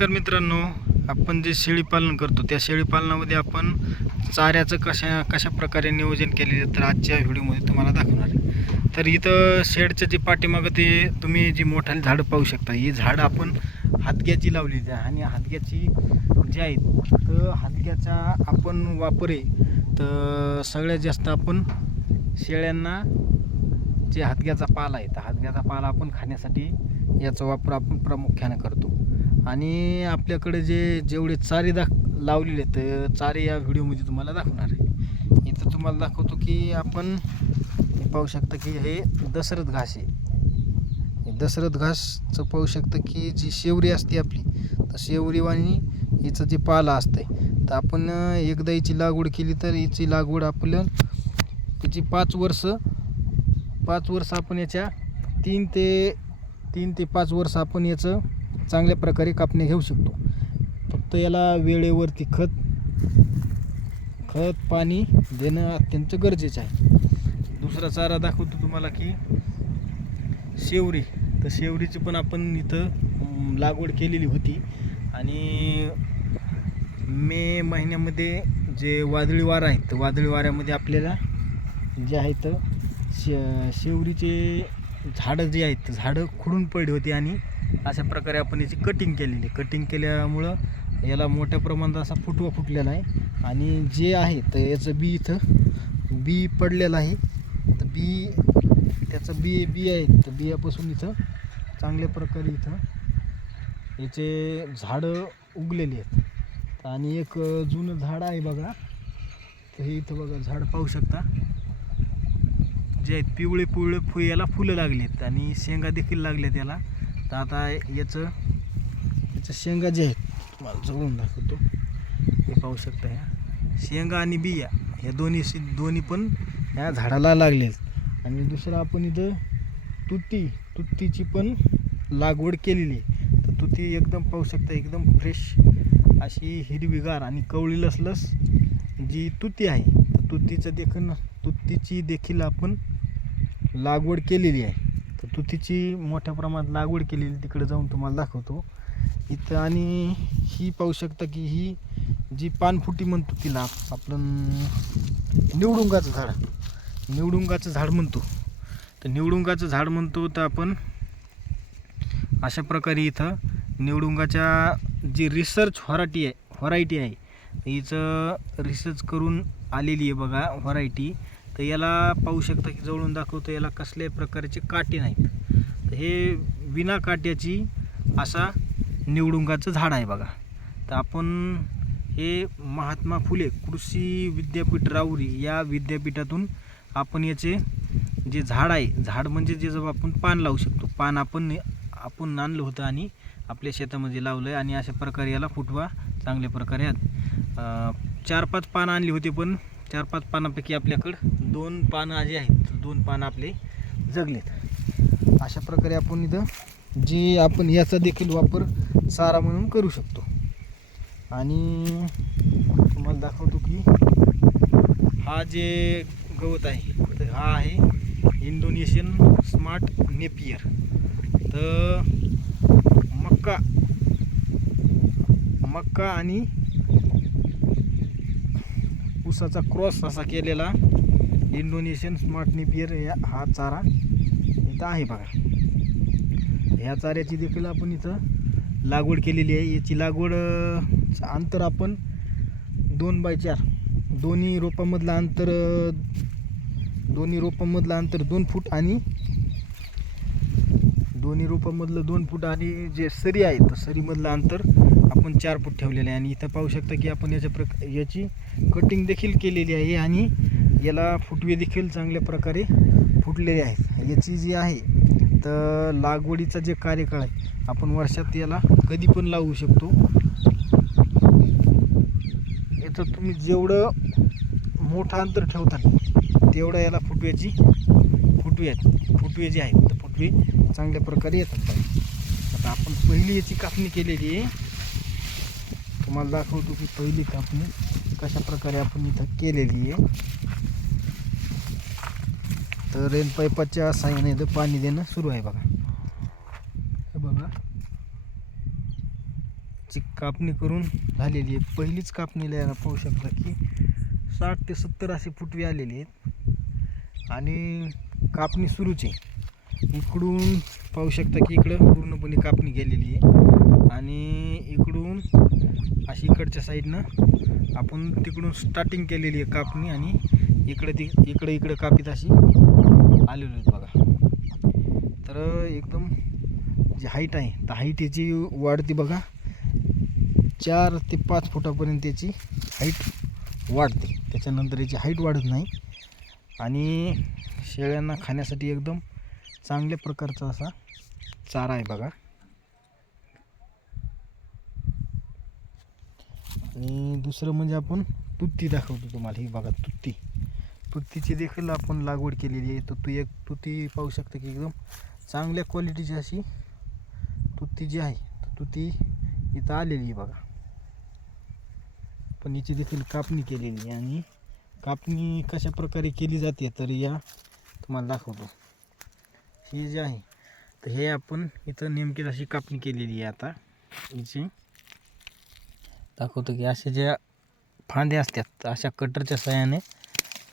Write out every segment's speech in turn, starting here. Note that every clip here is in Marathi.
नमस्कार मित्रांनो, आपण जे शेळी पालन करतो त्या शेळी पालनामध्ये आपण चाऱ्याचं कशा प्रकारे नियोजन केले तर आजच्या व्हिडिओमध्ये तुम्हाला दाखवणार आहे. तर इथं शेडच्या जे पाठीमागं ते तुम्ही जी मोठाली झाडं पाहू शकता, ही झाडं आपण हादग्याची लावलेली आहे आणि हादग्याची जी आहेत तर हादग्याचा आपण वापर आहे तर सगळ्यात जास्त आपण शेळ्यांना जे हादग्याचा पाला आहे तर हादग्याचा पाला आपण खाण्यासाठी याचा वापर आपण प्रामुख्याने करतो. आणि आपल्याकडे जेवढे चारे लावलेले आहेत तर चारे या व्हिडिओमध्ये तुम्हाला दाखवणार आहे. इथं तुम्हाला दाखवतो की आपण पाहू शकता की हे दशरथ घास आहे. दशरथ घासचं पाहू शकता की जी शेवरी असते आपली तर शेवरीवाणी हिचं जे पाला असतंय तर आपण एकदा हिची लागवड केली तर हिची लागवड आपलं त्याची 5 वर्ष आपण याच्या 3 ते 5 वर्ष आपण याचं चांगल्या प्रकारे कापणी घेऊ शकतो. फक्त याला वेळेवरती खत पाणी देणं अत्यंत गरजेचं आहे. दुसरा चारा दाखवतो तुम्हाला की शेवरी. तर शेवरीची पण आपण इथं लागवड केलेली होती आणि मे महिन्यामध्ये जे वादळी वारा आहेत तर वादळी वाऱ्यामध्ये आपल्याला जे आहेत शेवरीचे झाडं जी आहेत झाडं खुडून पडली होती आणि अशा प्रकारे आपण याची कटिंग केल्यामुळं याला मोठ्या प्रमाणात असा फुटवा फुटलेला आहे. आणि जे आहे तर याचं बी पडलेलं आहे तर त्याचं बी आहे तर बियापासून इथं चांगल्या प्रकारे इथं याचे झाडं उगलेली आहेत. आणि एक जुनं झाड आहे बघा, तर हे इथं बघा झाड पाहू शकता जे आहेत पिवळे याला फुलं लागली आहेत आणि शेंगा देखील लागल्यात याला. तर आता याचं शेंगा जे आहेत तुम्हाला जवळून दाखवतो, हे पाहू शकता ह्या शेंगा आणि बिया ह्या दोन्ही पण ह्या झाडाला लागलेत. आणि दुसरं आपण इथं तुतीची पण लागवड केलेली आहे. तर तुती एकदम पाहू शकता एकदम फ्रेश अशी हिरवीगार आणि कवळी लसलस जी तुती आहे तर तुतीची देखील आपण लागवड केलेली आहे. तर तुतीची मोठ्या प्रमाणात लागवड केलेली तिकडे जाऊन तुम्हाला दाखवतो इथं. आणि ही पाहू शकता की ही जी पानफुटी म्हणतो तिला आपण निवडुंगाचं झाड म्हणतो. तर निवडुंगाचं झाड म्हणतो तर आपण अशा प्रकारे इथं निवडुंगाच्या जी रिसर्च व्हरायटी आहे हिचं रिसर्च करून आलेली आहे बघा व्हरायटी. तर याला पाहू शकता की जवळून दाखवतो याला कसल्याही प्रकारचे काटे नाहीत. तर हे विना काट्याची असा निवडुंगाचं झाड आहे बघा. तर आपण हे महात्मा फुले कृषी विद्यापीठ राऊरी या विद्यापीठातून आपण याचे जे झाड म्हणजे जे जेव्हा आपण पान लावू शकतो पान आपण आणलं होतं आणि आपल्या शेतामध्ये लावलं आहे. आणि अशा प्रकारे याला फुटवा चांगल्या प्रकारे 4-5 पानं आणली होती पण 4-5 पानांपैकी आपल्याकडं 2 पानं जी आहेत 2 पानं आपले जगलेत. अशा प्रकारे आपण इथं जी आपण याचा देखील वापर चारा म्हणून करू शकतो. आणि तुम्हाला दाखवतो की हा जे गवत आहे तर हा आहे इंडोनेशियन स्मार्ट नेपियर. तर मक्का आणि ऊसाचा क्रॉस असा केलेला इंडोनेशियन स्मार्ट नेपियर हा चारा इथं आहे बघा. ह्या चाऱ्याची देखील आपण इथं लागवड केलेली आहे. याची लागवड अंतर आपण 2x4 दोन्ही रोपामधलं अंतर 2 फूट आणि दोन्ही रोपामधलं 2 फूट आणि जे सरी आहे तर सरीमधलं अंतर आपण 4 फूट ठेवलेलं आहे. आणि इथं पाहू शकता की आपण याची कटिंग देखील केलेली आहे आणि याला फुटवे देखील चांगल्या प्रकारे फुटलेले आहेत. याची जी आहे तर लागवडीचा जे कार्यकाळ आहे आपण वर्षात याला कधी पण लावू शकतो. याचं तुम्ही जेवढं मोठं अंतर ठेवता तेवढं याला फुटवे जे आहेत तर फुटवे चांगल्या प्रकारे येतात. आता आपण पहिली याची कापणी केलेली आहे. तुम्हाला दाखवतो की पहिली कापणी कशा प्रकारे आपण इथं केलेली आहे. तर रेन पाईपाच्या साहाय्याने इथं पाणी देणं सुरू आहे बघा. हे बघा ची कापणी करून झालेली आहे. पहिलीच कापणीला याला पाहू शकता की 60 ते 70 असे फुटवे आलेले आहेत आणि कापणी सुरूच आहे. इकडून पाहू शकता की इकडं पूर्णपणे कापणी गेलेली आहे आणि इकडून अशी इकडच्या साईडनं आपण तिकडून स्टार्टिंग केलेली आहे कापणी आणि इकडं कापीत अशी आलेलो आहेत बघा. तर एकदम जी हाईट आहे तर हाईट याची वाढते बघा. 4 ते 5 फुटापर्यंत याची हाईट वाढते. त्याच्यानंतर याची हाईट वाढत नाही आणि शेळ्यांना खाण्यासाठी एकदम चांगल्या प्रकारचा असा चारा आहे बघा. आणि दुसरं म्हणजे आपण तुत्ती दाखवतो तुम्हाला. ही बघा तुत्तीची देखील आपण लागवड केलेली आहे. तुती पाहू शकता की एकदम चांगल्या क्वालिटीची अशी तुत्ती जी आहे तुती इथं आलेली आहे बघा. पण याची देखील कापणी केलेली आहे आणि कापणी कशा प्रकारे केली जाते तर या तुम्हाला दाखवतो. ही जे आहे तर हे आपण इथं नेमकीच अशी कापणी केलेली आहे. आता याची दाखवतो की अशा ज्या फांद्या असतात अशा कटरच्या साहाय्याने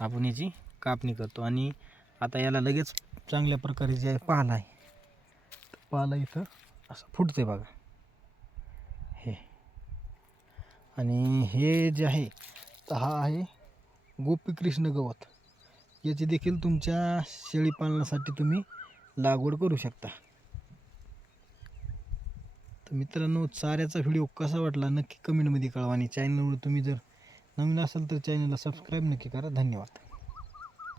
आपण याची कापणी करतो आणि आता याला लगेच चांगल्या प्रकारे जे आहे पाला इथं असं फुटते बघा हे. आणि हे जे आहे तर हा आहे गोपीकृष्ण गवत. याची देखील तुमच्या शेळीपालनासाठी तुम्ही लागवड करू शकता. तर मित्रांनो, चाऱ्याचा व्हिडिओ कसा वाटला नक्की कमेंटमध्ये कळवा आणि चॅनलवर तुम्ही जर नवीन असाल तर चॅनलला सबस्क्राईब नक्की करा. धन्यवाद.